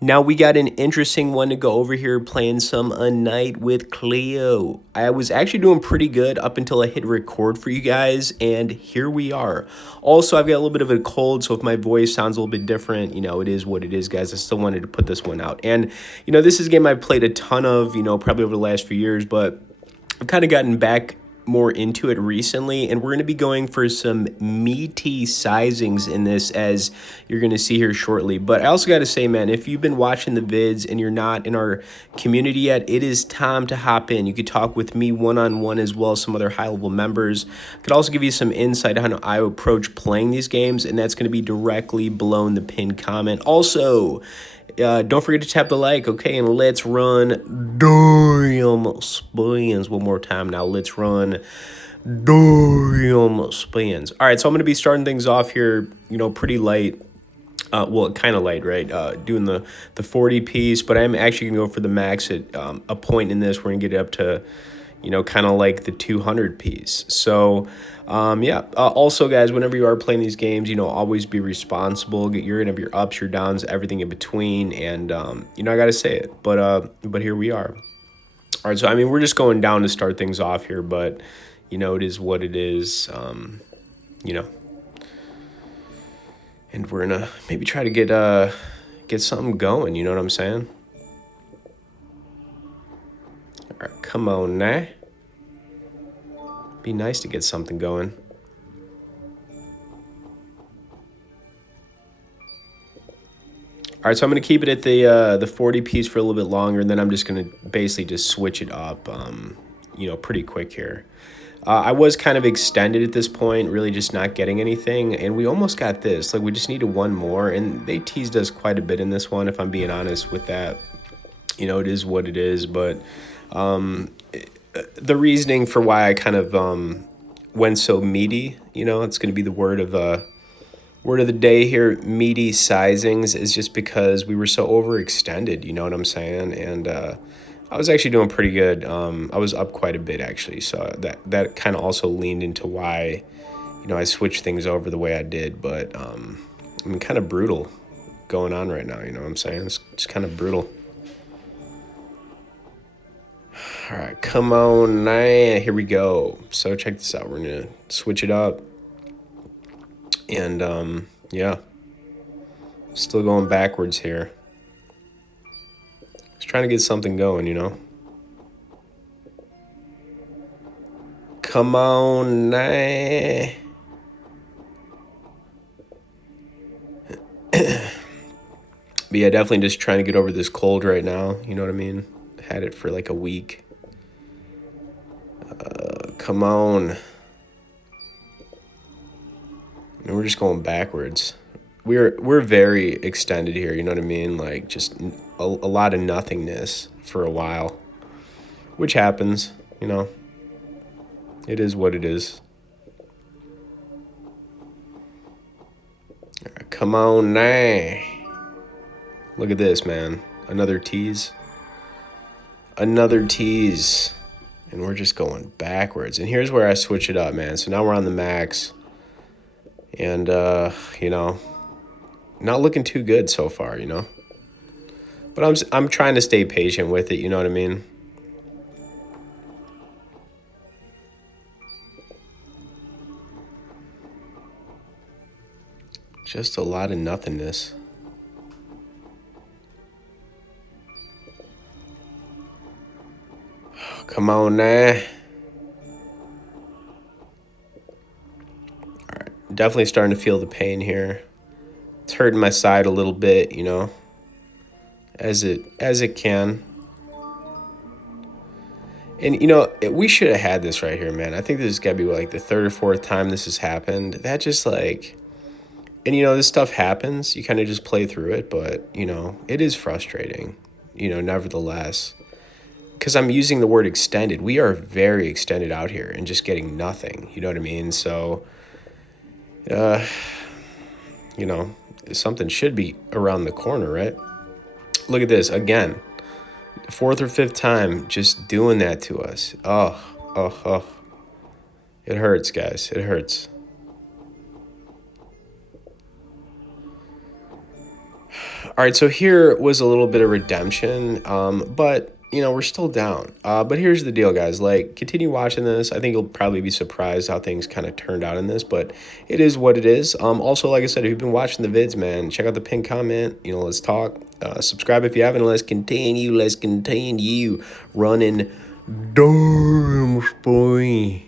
Now we got an interesting one to go over here playing some A Night with Cleo. I was actually doing pretty good up until I hit record for you guys, and here we are. Also, I've got a little bit of a cold, so if my voice sounds a little bit different, it is what it is, guys. I still wanted to put this one out. And, this is a game I've played a ton of, probably over the last few years, but I've kind of gotten back more into it recently, and we're going to be going for some meaty sizings in this, as you're going to see here shortly. But I also got to say, man, if you've been watching the vids and you're not in our community yet, it is time to hop in. You could talk with me one-on-one, as well as some other high-level members. I could also give you some insight on how I approach playing these games, and that's going to be directly below in the pinned comment. Also, don't forget to tap the like, okay? And let's run damn spins one more time now. Let's run damn spins. All right, so I'm going to be starting things off here, pretty light. Well, kind of light, right? Doing the 40 piece, but I'm actually going to go for the max at a point in this. We're going to get it up to, kind of like the 200 piece. So, yeah. Also, guys, whenever you are playing these games, always be responsible. You're gonna have your ups, your downs, everything in between, and I gotta say it. But here we are. All right, so I mean, we're just going down to start things off here, but it is what it is. You know, and we're gonna maybe try to get something going. You know what I'm saying? All right, come on now. Be nice to get something going. All right, so I'm going to keep it at the 40 piece for a little bit longer, and then I'm just going to basically just switch it up, pretty quick here. I was kind of extended at this point, really just not getting anything, and we almost got this. Like, we just needed one more, and they teased us quite a bit in this one, if I'm being honest with that. It is what it is, but the reasoning for why I kind of went so meaty, it's going to be the word of the day here, meaty sizings, is just because we were so overextended, you know what I'm saying? And I was actually doing pretty good. I was up quite a bit, actually, so that kind of also leaned into why, I switched things over the way I did. But I mean, kind of brutal going on right now, you know what I'm saying? It's just kind of brutal. All right, come on, nah, here we go. So check this out. We're going to switch it up. And, yeah, still going backwards here. Just trying to get something going. Come on, nah. But yeah, definitely just trying to get over this cold right now. You know what I mean? Had it for like a week. Come on. And we're just going backwards. We're very extended here, you know what I mean? Like, just a lot of nothingness for a while, which happens, It is what it is. All right, come on now. Look at this, man. Another tease. Another tease. And we're just going backwards. And here's where I switch it up, man. So now we're on the max. And, not looking too good so far, But I'm trying to stay patient with it, you know what I mean? Just a lot of nothingness. Come on now. All right, definitely starting to feel the pain here. It's hurting my side a little bit, as it can. And we should have had this right here, man. I think this has got to be like the third or fourth time this has happened. That just like, and this stuff happens. You kind of just play through it, but it is frustrating, nevertheless. Because I'm using the word extended. We are very extended out here and just getting nothing. You know what I mean? So, something should be around the corner, right? Look at this again. Fourth or fifth time just doing that to us. Oh. It hurts, guys. It hurts. All right, so here was a little bit of redemption, but you know we're still down. But here's the deal, guys. Like, continue watching this. I think you'll probably be surprised how things kind of turned out in this, but it is what it is. Also, like I said, if you've been watching the vids, man, check out the pinned comment. You know, let's talk. Subscribe if you haven't. Let's continue. Let's continue running. Damn, boy.